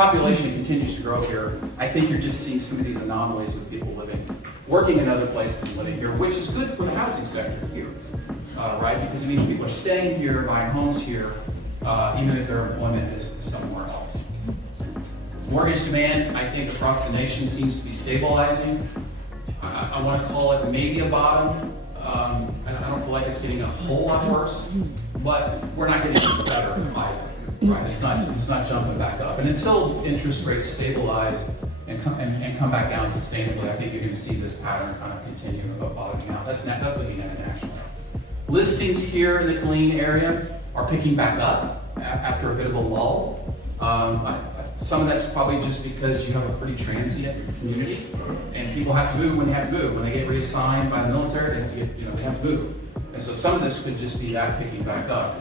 population continues to grow here. I think you're just seeing some of these anomalies with people working in other places and living here, which is good for the housing sector here, right? Because it means people are staying here, buying homes here, even if their employment is somewhere else. Mortgage demand, I think, across the nation seems to be stabilizing. I want to call it maybe a bottom. I don't feel like it's getting a whole lot worse, but we're not getting any better either. Right, it's not jumping back up, and until interest rates stabilize and come back down sustainably, I think you're going to see this pattern kind of continue about bottoming out. That's looking at it nationally. Listings here in the Killeen area are picking back up after a bit of a lull. Some of that's probably just because you have a pretty transient community, and people have to move when they have to move. When they get reassigned by the military, they have to move, and so some of this could just be that picking back up.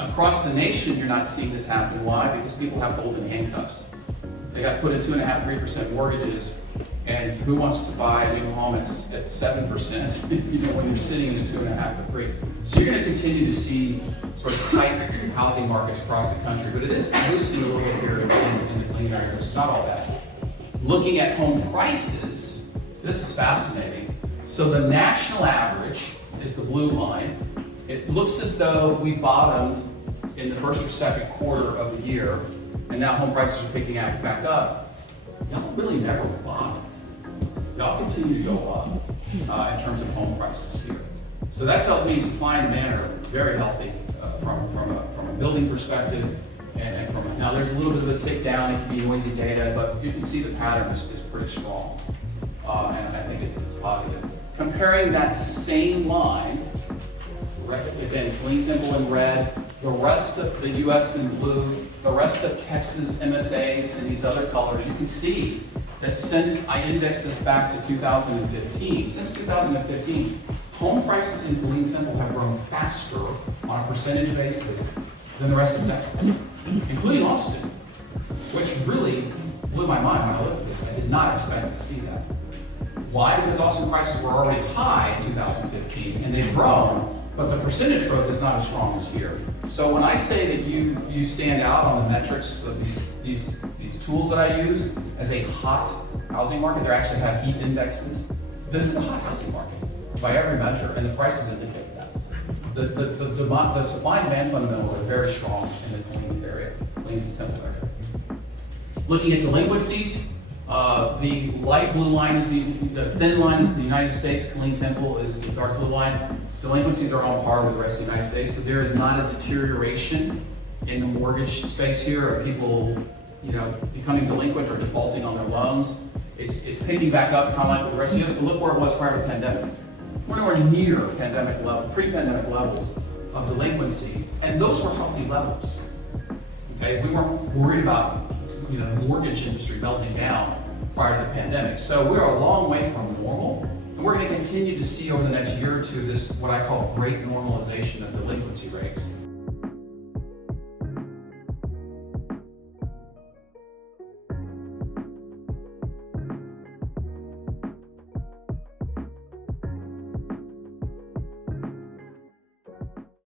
Across the nation, you're not seeing this happen. Why? Because people have golden handcuffs. They got put in 2.5%, 3% mortgages, and who wants to buy a new home at 7%? When you're sitting in a 2.5% to 3%. So you're going to continue to see sort of tight housing markets across the country, but it is loosening a little bit here in the Killeen area. It's not all bad. Looking at home prices, this is fascinating. So the national average is the blue line. It looks as though we bottomed in the first or second quarter of the year, and now home prices are picking back up. Y'all really never bottomed. Y'all continue to go up in terms of home prices here. So that tells me supply and demand are very healthy from a building perspective, and now there's a little bit of a tick down. It can be noisy data, but you can see the pattern is pretty strong, and I think it's positive. Comparing that same line, again, Killeen Temple in red, the rest of the U.S. in blue, the rest of Texas MSAs in these other colors, you can see that since I indexed this back to 2015, home prices in Killeen Temple have grown faster on a percentage basis than the rest of Texas, including Austin, which really blew my mind when I looked at this. I did not expect to see that. Why? Because Austin prices were already high in 2015, and they've grown, but the percentage growth is not as strong as here. So when I say that you stand out on the metrics of these tools that I use as a hot housing market, they actually have heat indexes. This is a hot housing market by every measure, and the prices indicate that. The supply and demand fundamentals are very strong in the Killeen area, Killeen Temple area. Looking at delinquencies, the light blue line is the thin line is the United States. Killeen Temple is the dark blue line. Delinquencies are on par with the rest of the United States, so there is not a deterioration in the mortgage space here of people, becoming delinquent or defaulting on their loans. It's picking back up, kind of like with the rest of the U.S., but look where it was prior to the pandemic. We're nowhere near pre-pandemic levels of delinquency, and those were healthy levels. Okay, we weren't worried about the mortgage industry melting down prior to the pandemic. So we're a long way from normal, and we're going to continue to see over the next year or two this what I call great normalization of delinquency rates.